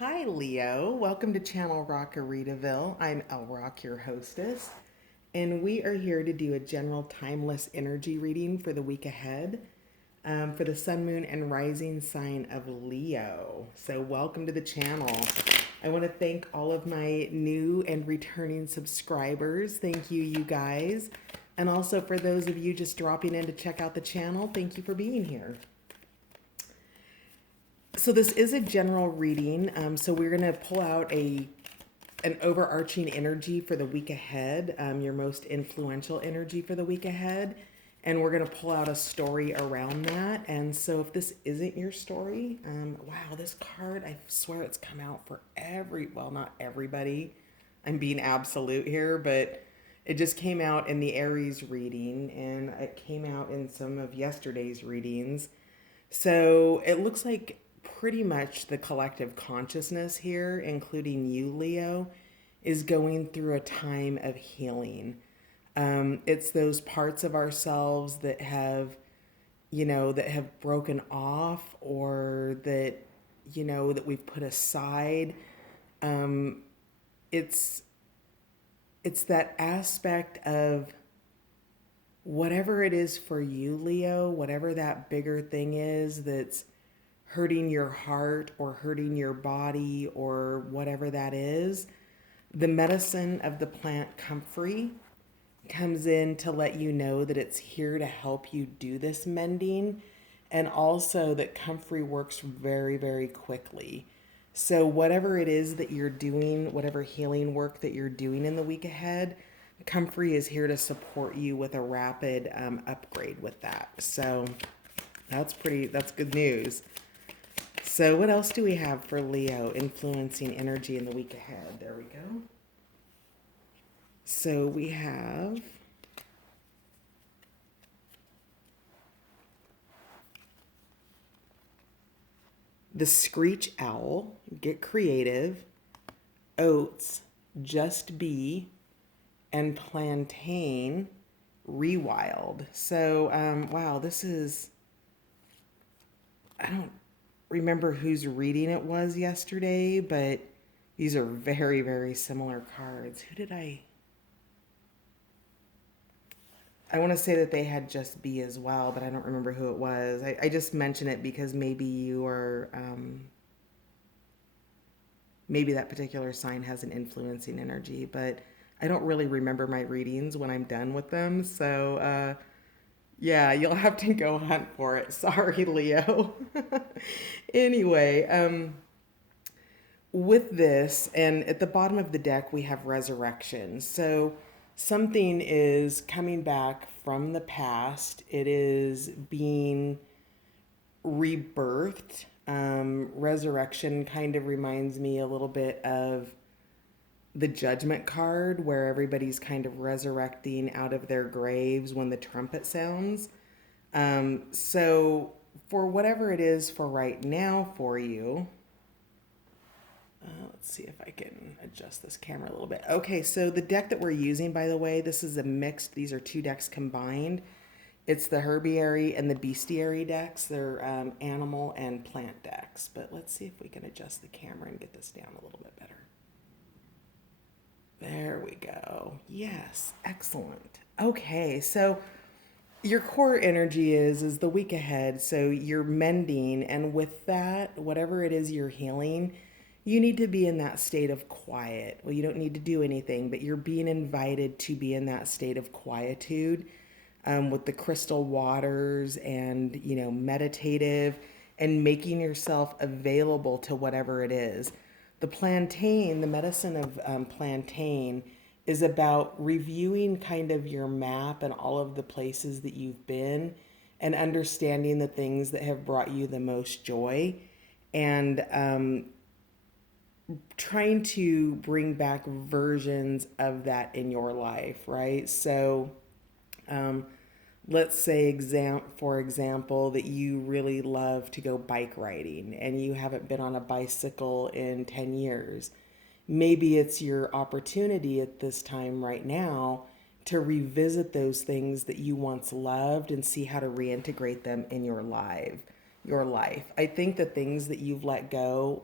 Hi, Leo. Welcome to Channel Rockaritaville. I'm El Rock, your hostess, and we are here to do a general timeless energy reading for the week ahead for the sun, moon, and rising sign of Leo. So, welcome to the channel. I want to thank all of my new and returning subscribers. Thank you, you guys. And also for those of you just dropping in to check out the channel, thank you for being here. So this is a general reading. So we're going to pull out an overarching energy for the week ahead, your most influential energy for the week ahead. And we're going to pull out a story around that. And so if this isn't your story, wow, this card, I swear it's come out for well, not everybody. I'm being absolute here, but it just came out in the Aries reading and it came out in some of yesterday's readings. So it looks like pretty much the collective consciousness here, including you, Leo, is going through a time of healing. It's those parts of ourselves that have, that have broken off or that, that we've put aside. It's it's that aspect of whatever it is for you, Leo, whatever that bigger thing is that's hurting your heart or hurting your body or whatever that is, the medicine of the plant comfrey comes in to let you know that it's here to help you do this mending, and also that comfrey works very, very quickly. So, whatever it is that you're doing, whatever healing work that you're doing in the week ahead, Comfrey is here to support you with a rapid upgrade with that. So, that's good news. So, what else do we have for Leo influencing energy in the week ahead? There we go. So, we have the Screech Owl, get creative, Oats, just be, and Plantain, rewild. So, wow, I don't remember whose reading it was yesterday, but these are very, very similar cards. I want to say that they had just be as well, but I don't remember who it was. I just mention it because maybe you are, maybe that particular sign has an influencing energy, but I don't really remember my readings when I'm done with them. So, yeah, you'll have to go hunt for it. Sorry, Leo. Anyway, with this, and at the bottom of the deck, we have resurrection. So something is coming back from the past, it is being rebirthed. Resurrection kind of reminds me a little bit of the judgment card where everybody's kind of resurrecting out of their graves when the trumpet sounds. So, for whatever it is for right now for you, let's see if I can adjust this camera a little bit. Okay, so the deck that we're using, by the way, this is a mixed, these are two decks combined. It's the herbiary and the bestiary decks. They're animal and plant decks. But let's see if we can adjust the camera and get this down a little bit better. There we go. Yes, excellent. Okay, so your core energy is the week ahead, so you're mending, and with that, whatever it is you're healing, you need to be in that state of quiet. Well, you don't need to do anything, but you're being invited to be in that state of quietude, with the crystal waters and meditative and making yourself available to whatever it is. The plantain, the medicine of plantain, is about reviewing kind of your map and all of the places that you've been and understanding the things that have brought you the most joy, and trying to bring back versions of that in your life, right? So, um, let's say, for example, that you really love to go bike riding and you haven't been on a bicycle in 10 years. Maybe it's your opportunity at this time right now to revisit those things that you once loved and see how to reintegrate them in your life. I think the things that you've let go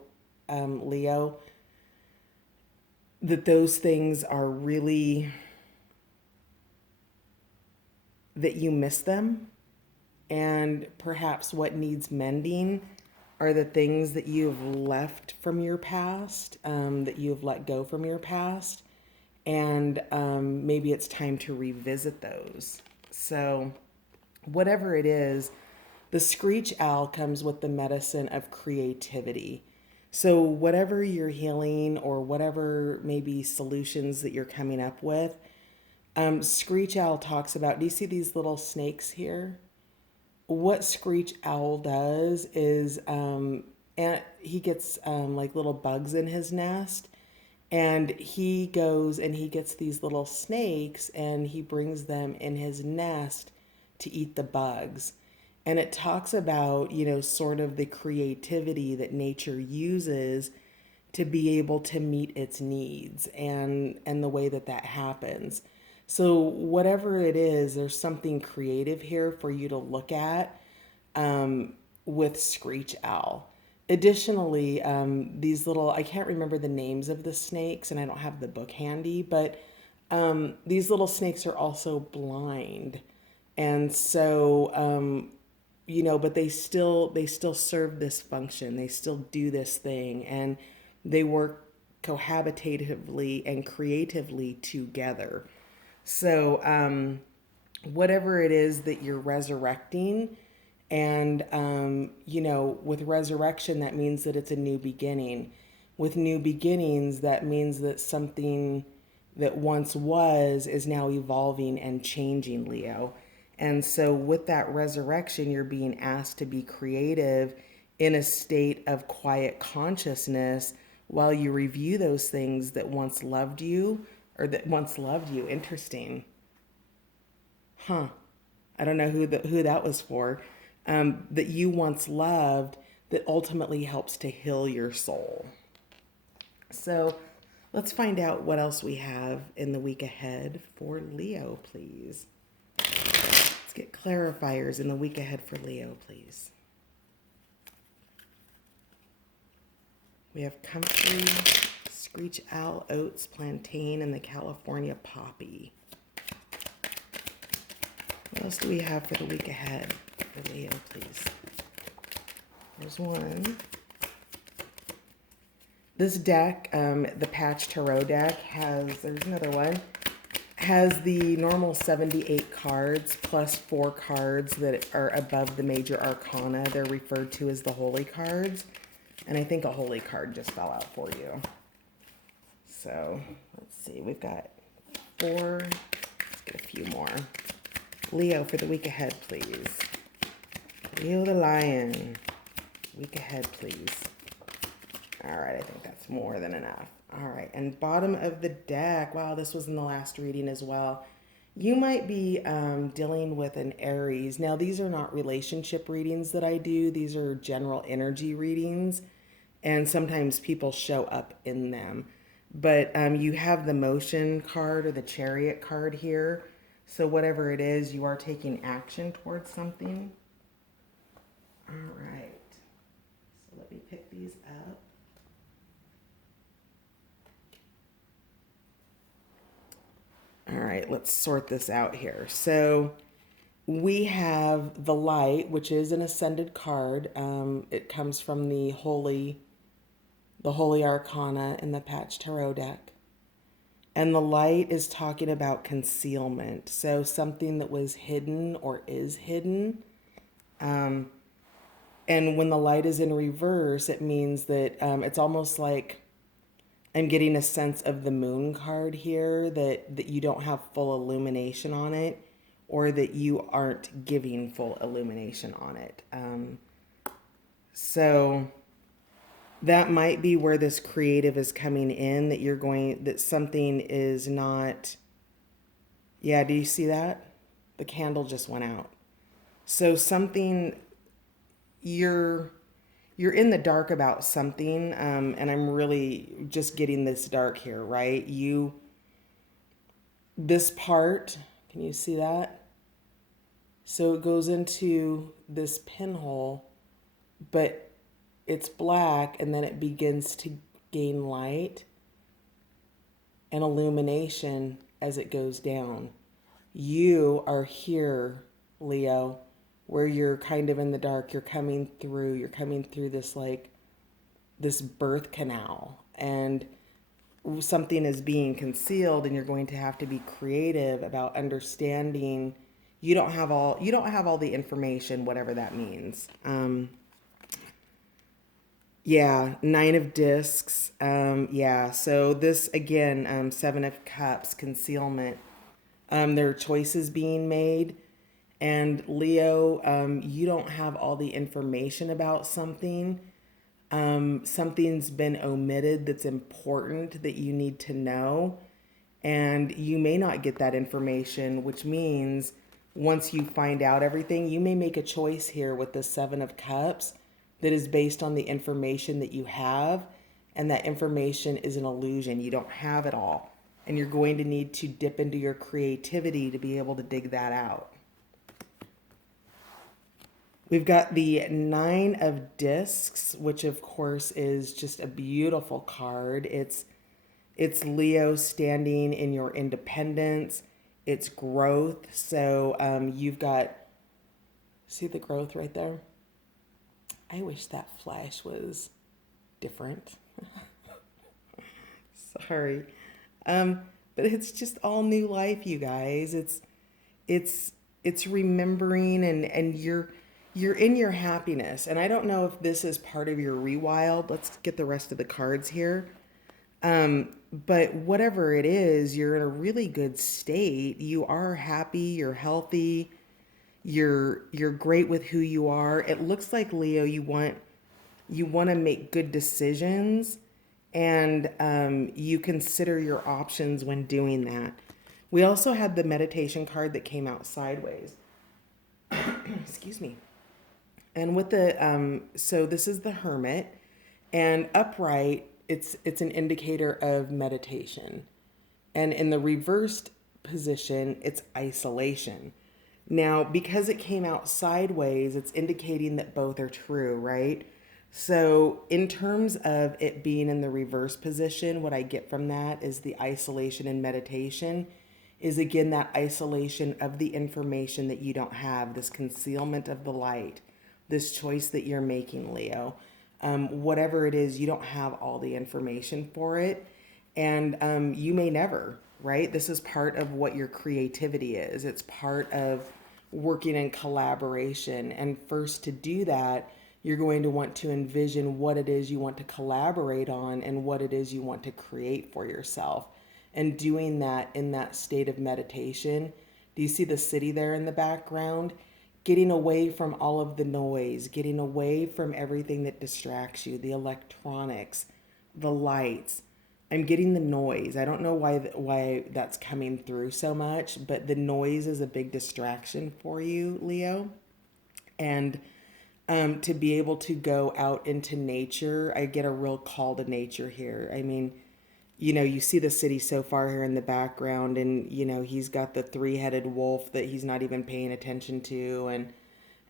Leo, that those things are really, that you miss them. And perhaps what needs mending are the things that you've left from your past, that you've let go from your past. And maybe it's time to revisit those. So, whatever it is, the screech owl comes with the medicine of creativity. So, whatever you're healing or whatever maybe solutions that you're coming up with, screech owl talks about. Do you see these little snakes here? What screech owl does is, and he gets like little bugs in his nest, and he goes and he gets these little snakes and he brings them in his nest to eat the bugs. And it talks about, sort of the creativity that nature uses to be able to meet its needs, and the way that that happens. So whatever it is, there's something creative here for you to look at with screech owl. Additionally, these little, I can't remember the names of the snakes and I don't have the book handy, but these little snakes are also blind. And so, but they still serve this function. They still do this thing, and they work cohabitatively and creatively together. So, whatever it is that you're resurrecting, and, with resurrection, that means that it's a new beginning. With new beginnings, that means that something that once was is now evolving and changing, Leo. And so, with that resurrection, you're being asked to be creative in a state of quiet consciousness while you review those things that once loved you, or that once loved you. Interesting. Huh. I don't know who that was for. That you once loved, that ultimately helps to heal your soul. So let's find out what else we have in the week ahead for Leo, please. Let's get clarifiers in the week ahead for Leo, please. We have comfrey, screech owl, oats, plantain, and the California poppy. What else do we have for the week ahead for Leo, please? There's one. This deck, the Patch Tarot deck, there's another one, has the normal 78 cards plus 4 cards that are above the major arcana. They're referred to as the holy cards. And I think a holy card just fell out for you. So, let's see. We've got 4. Let's get a few more. Leo for the week ahead, please. Leo the Lion. Week ahead, please. All right, I think that's more than enough. All right, and bottom of the deck. Wow, this was in the last reading as well. You might be dealing with an Aries. Now, these are not relationship readings that I do. These are general energy readings, and sometimes people show up in them. But you have the Motion card or the Chariot card here. So whatever it is, you are taking action towards something. All right. So let me pick these up. All right, let's sort this out here. So we have the Light, which is an ascended card. It comes from the Holy Arcana in the Patch Tarot deck. And the Light is talking about concealment. So something that was hidden or is hidden. And when the Light is in reverse, it means that it's almost like I'm getting a sense of the Moon card here, that you don't have full illumination on it, or that you aren't giving full illumination on it. So that might be where this creative is coming in, that something is not, yeah, do you see that? The candle just went out. So something, you're in the dark about something, and I'm really just getting this dark here, right? This part, can you see that? So it goes into this pinhole, but it's black, and then it begins to gain light and illumination as it goes down. You are here, Leo, where you're kind of in the dark. You're coming through this like this birth canal, and something is being concealed, and you're going to have to be creative about understanding. You don't have all the information, whatever that means. Yeah, Nine of Discs. Yeah, so this again, Seven of Cups, concealment. There are choices being made. And Leo, you don't have all the information about something. Something's been omitted that's important that you need to know. And you may not get that information, which means once you find out everything, you may make a choice here with the Seven of Cups that is based on the information that you have. And that information is an illusion. You don't have it all. And you're going to need to dip into your creativity to be able to dig that out. We've got the Nine of Discs, which of course is just a beautiful card. It's Leo standing in your independence. It's growth. So you've got, see the growth right there? I wish that flash was different. Sorry. But it's just all new life, you guys. It's remembering, and you're in your happiness. And I don't know if this is part of your rewild. Let's get the rest of the cards here. But whatever it is, you're in a really good state. You are happy, you're healthy, you're great with who you are. It looks like, Leo, you want to make good decisions, and you consider your options when doing that. We also had the meditation card that came out sideways. Excuse me. And with the so this is the Hermit, and upright, it's an indicator of meditation. And in the reversed position, it's isolation. Now, because it came out sideways, it's indicating that both are true, right? So, in terms of it being in the reverse position, what I get from that is the isolation and meditation is again that isolation of the information that you don't have, this concealment of the light, this choice that you're making, Leo. Whatever it is, you don't have all the information for it. And you may never, right? This is part of what your creativity is. It's part of working in collaboration. And first, to do that, you're going to want to envision what it is you want to collaborate on and what it is you want to create for yourself. And doing that in that state of meditation. Do you see the city there in the background? Getting away from all of the noise, getting away from everything that distracts you, the electronics, the lights. I'm getting the noise. I don't know why that's coming through so much, but the noise is a big distraction for you, Leo. And to be able to go out into nature, I get a real call to nature here. I mean, you see the city so far here in the background, and he's got the three-headed wolf that he's not even paying attention to,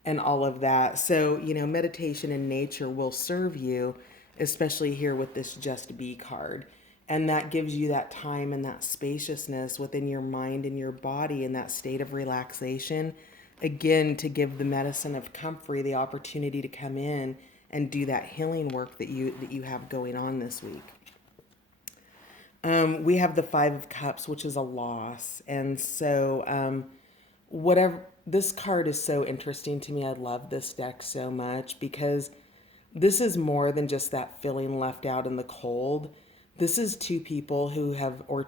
and all of that. So meditation in nature will serve you, especially here with this Just Be card, and that gives you that time and that spaciousness within your mind and your body in that state of relaxation, again, to give the medicine of comfrey the opportunity to come in and do that healing work that you have going on this week. We have the Five of Cups, which is a loss. And so this card is so interesting to me. I love this deck so much because this is more than just that feeling left out in the cold. This is two people who have, or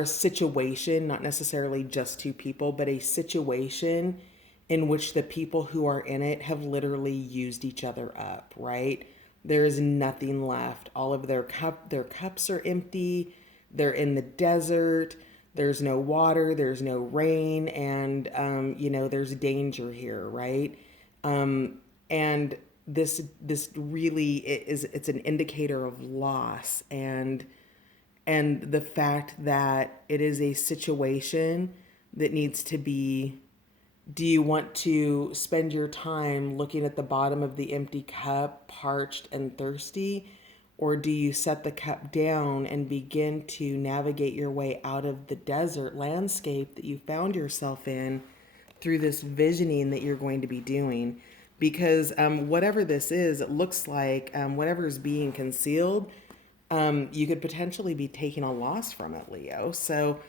a situation, not necessarily just two people, but a situation in which the people who are in it have literally used each other up, right? There is nothing left. All of their cups are empty. They're in the desert. There's no water. There's no rain, and there's danger here, right? And this really it's an indicator of loss, and the fact that it is a situation that needs to be Do you want to spend your time looking at the bottom of the empty cup, parched and thirsty? Or do you set the cup down and begin to navigate your way out of the desert landscape that you found yourself in through this visioning that you're going to be doing? Because whatever this is, it looks like whatever is being concealed, you could potentially be taking a loss from it, Leo. So,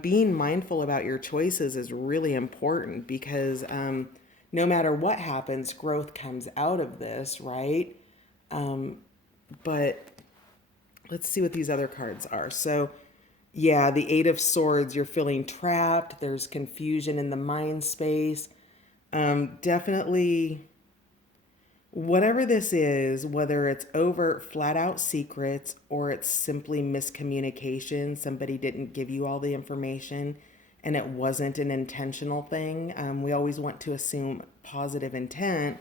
being mindful about your choices is really important because no matter what happens, growth comes out of this, right? But let's see what these other cards are. So, yeah, the Eight of Swords, you're feeling trapped. There's confusion in the mind space. Definitely whatever this is, whether it's overt, flat out secrets or it's simply miscommunication, somebody didn't give you all the information and it wasn't an intentional thing. We always want to assume positive intent,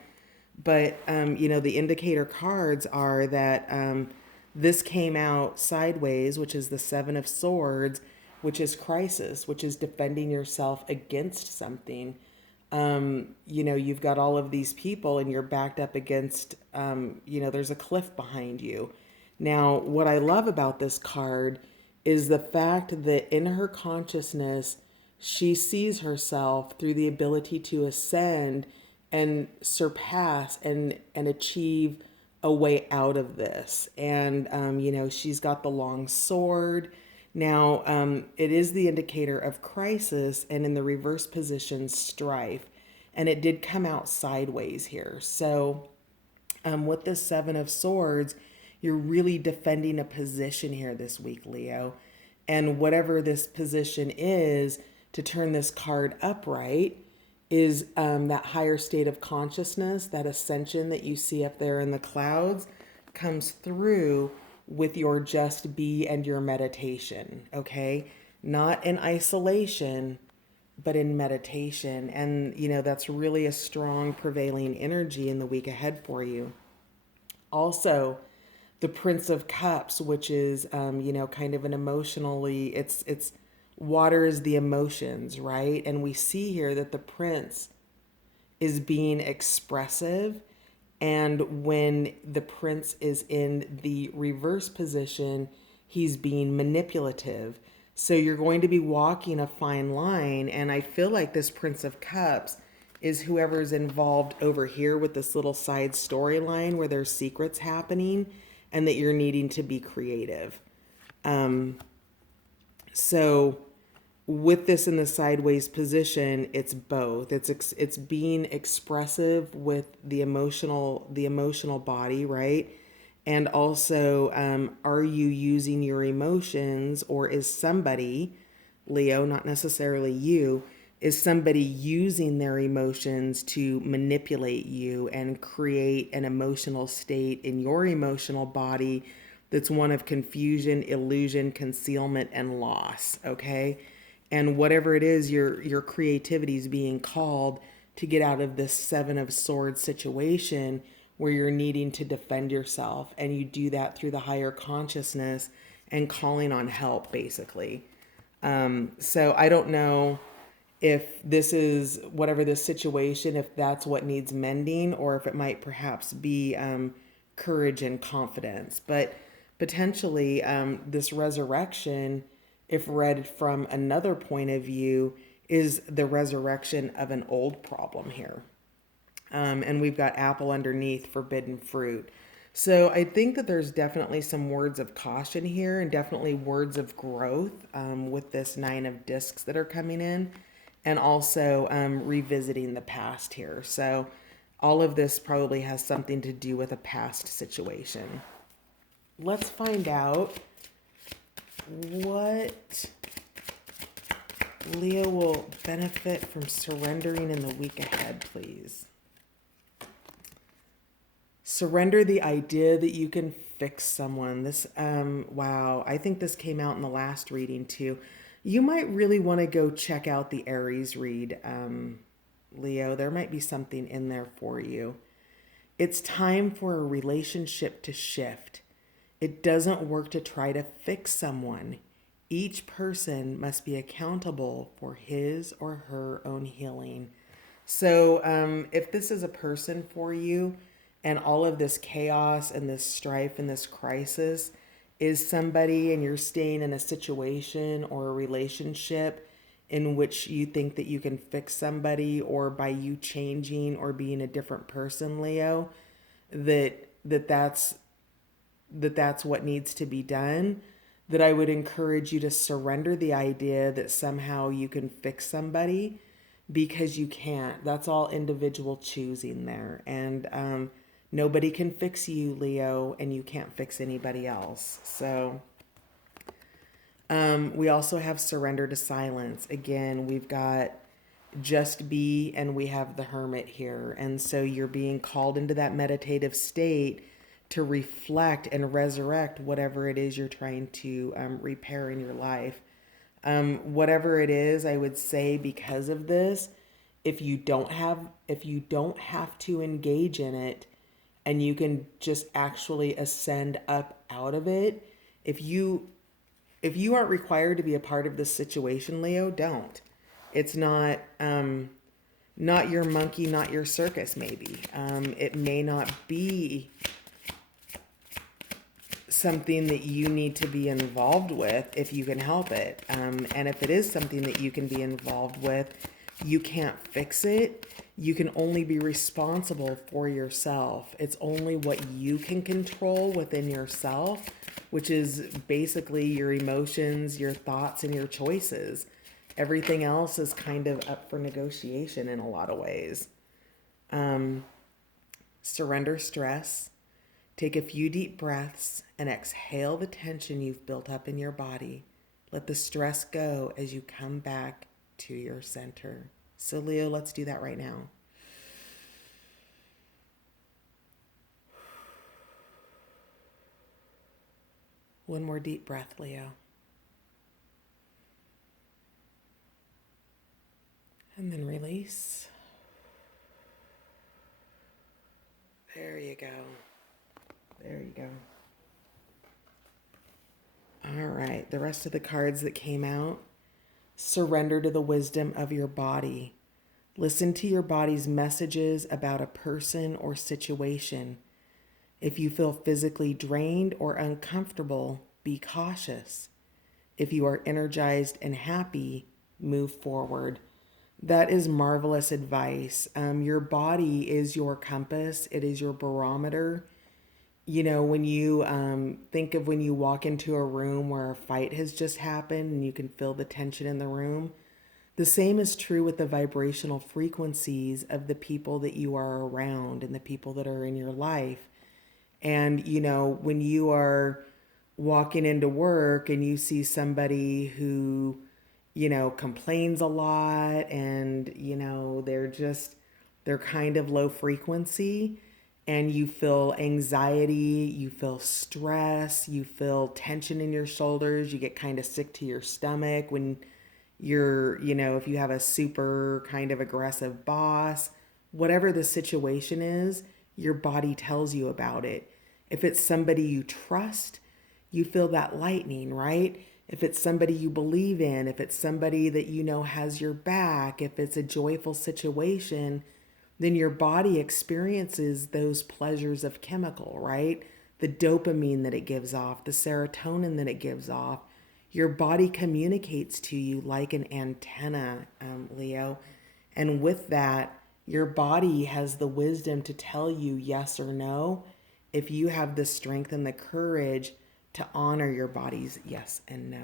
but the indicator cards are that this came out sideways, which is the Seven of Swords, which is crisis, which is defending yourself against something. You've got all of these people and you're backed up against, there's a cliff behind you. Now, what I love about this card is the fact that in her consciousness, she sees herself through the ability to ascend and surpass and achieve a way out of this. And, she's got the long sword. Now, it is the indicator of crisis and in the reverse position, strife. And it did come out sideways here. So, with this Seven of Swords, you're really defending a position here this week, Leo. And whatever this position is, to turn this card upright, is that higher state of consciousness, that ascension that you see up there in the clouds, comes through with your just be and your meditation, okay? Not in isolation, but in meditation. And, that's really a strong prevailing energy in the week ahead for you. Also, the Prince of Cups, which is, kind of an emotionally, it's water is the emotions, right? And we see here that the Prince is being expressive. And when the Prince is in the reverse position, he's being manipulative. So you're going to be walking a fine line. And I feel like this Prince of Cups is whoever's involved over here with this little side storyline where there's secrets happening and that you're needing to be creative. So with this in the sideways position, it's both. It's being expressive with the emotional body, right? And also, are you using your emotions, or is somebody, Leo, not necessarily you, is somebody using their emotions to manipulate you and create an emotional state in your emotional body that's one of confusion, illusion, concealment, and loss, okay? And whatever it is, your creativity is being called to get out of this Seven of Swords situation where you're needing to defend yourself. And you do that through the higher consciousness and calling on help, basically. So I don't know if this is whatever this situation, if that's what needs mending, or if it might perhaps be courage and confidence. But potentially, this resurrection, if read from another point of view, is the resurrection of an old problem here. And we've got apple underneath, forbidden fruit. So I think that there's definitely some words of caution here and definitely words of growth with this Nine of Discs that are coming in, and also revisiting the past here. So all of this probably has something to do with a past situation. Let's find out what Leo will benefit from surrendering in the week ahead, please. Surrender the idea that you can fix someone. This, wow, I think this came out in the last reading too. You might really want to go check out the Aries read, Leo. There might be something in there for you. It's time for a relationship to shift. It doesn't work to try to fix someone. Each person must be accountable for his or her own healing. So, if this is a person for you and all of this chaos and this strife and this crisis is somebody and you're staying in a situation or a relationship in which you think that you can fix somebody or by you changing or being a different person, Leo, that's what needs to be done, that I would encourage you to surrender the idea that somehow you can fix somebody because you can't. That's all individual choosing there. And nobody can fix you, Leo, and you can't fix anybody else. So we also have surrender to silence. Again, we've got just be, and we have the hermit here. And so you're being called into that meditative state to reflect and resurrect whatever it is you're trying to repair in your life. Whatever it is, I would say because of this, if you don't have to engage in it and you can just actually ascend up out of it, if you aren't required to be a part of this situation, Leo, don't. It's not your monkey, not your circus, maybe. It may not be something that you need to be involved with if you can help it. And if it is something that you can be involved with, you can't fix it. You can only be responsible for yourself. It's only what you can control within yourself, which is basically your emotions, your thoughts, and your choices. Everything else is kind of up for negotiation in a lot of ways. Surrender stress. Take a few deep breaths and exhale the tension you've built up in your body. Let the stress go as you come back to your center. So, Leo, let's do that right now. One more deep breath, Leo. And then release. There you go. There you go. All right, the rest of the cards that came out. Surrender to the wisdom of your body. Listen to your body's messages about a person or situation. If you feel physically drained or uncomfortable, be cautious. If you are energized and happy, move forward. That is marvelous advice. Your body is your compass, it is your barometer. You know, when you think of when you walk into a room where a fight has just happened and you can feel the tension in the room, the same is true with the vibrational frequencies of the people that you are around and the people that are in your life. And, you know, when you are walking into work and you see somebody who, you know, complains a lot and, you know, they're kind of low frequency and you feel anxiety, you feel stress, you feel tension in your shoulders, you get kind of sick to your stomach when you're, you know, if you have a super kind of aggressive boss, whatever the situation is, your body tells you about it. If it's somebody you trust, you feel that lightning, right? If it's somebody you believe in, if it's somebody that you know has your back, if it's a joyful situation, then your body experiences those pleasures of chemical, right? The dopamine that it gives off, the serotonin that it gives off. Your body communicates to you like an antenna, Leo. And with that, your body has the wisdom to tell you yes or no if you have the strength and the courage to honor your body's yes and no.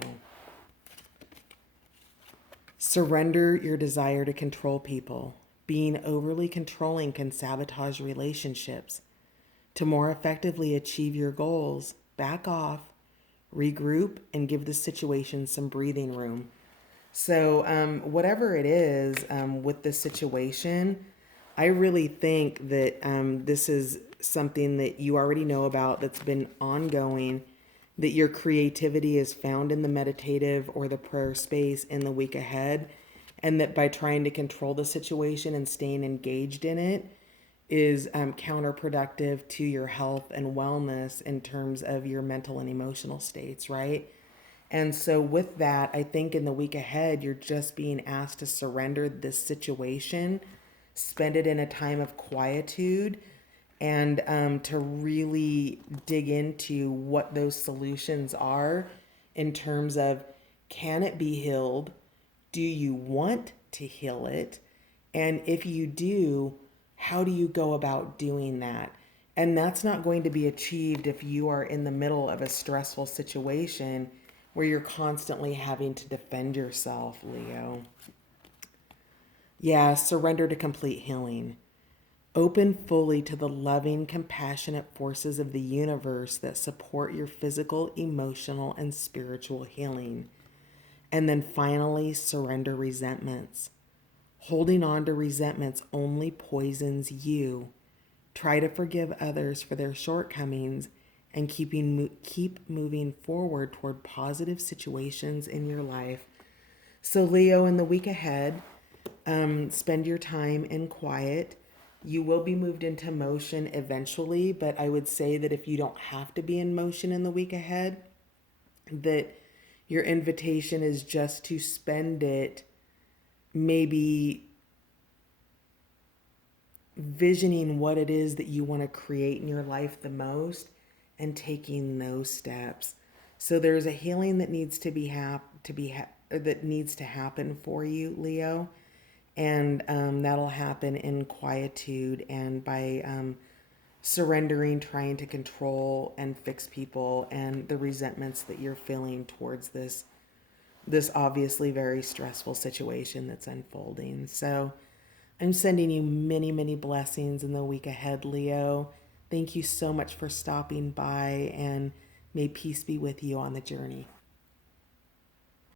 Surrender your desire to control people. Being overly controlling can sabotage relationships. To more effectively achieve your goals, back off, regroup, and give the situation some breathing room. So, whatever it is with this situation, I really think that this is something that you already know about that's been ongoing, that your creativity is found in the meditative or the prayer space in the week ahead, and that by trying to control the situation and staying engaged in it is counterproductive to your health and wellness in terms of your mental and emotional states, right? And so, with that, I think in the week ahead, you're just being asked to surrender this situation spend it in a time of quietude, and to really dig into what those solutions are in terms of, can it be healed? Do you want to heal it? And if you do, how do you go about doing that? And that's not going to be achieved if you are in the middle of a stressful situation where you're constantly having to defend yourself, Leo. Yeah, surrender to complete healing. Open fully to the loving, compassionate forces of the universe that support your physical, emotional, and spiritual healing. And then finally, surrender resentments. Holding on to resentments only poisons you. Try to forgive others for their shortcomings and keep moving forward toward positive situations in your life. So, Leo, in the week ahead, spend your time in quiet. You will be moved into motion eventually, but I would say that if you don't have to be in motion in the week ahead, that your invitation is just to spend it maybe visioning what it is that you want to create in your life the most and taking those steps. So there's a healing that needs to be that needs to happen for you, Leo, and that'll happen in quietude and by surrendering, trying to control and fix people and the resentments that you're feeling towards this obviously very stressful situation that's unfolding. So I'm sending you many, many blessings in the week ahead, Leo. Thank you so much for stopping by, and may peace be with you on the journey.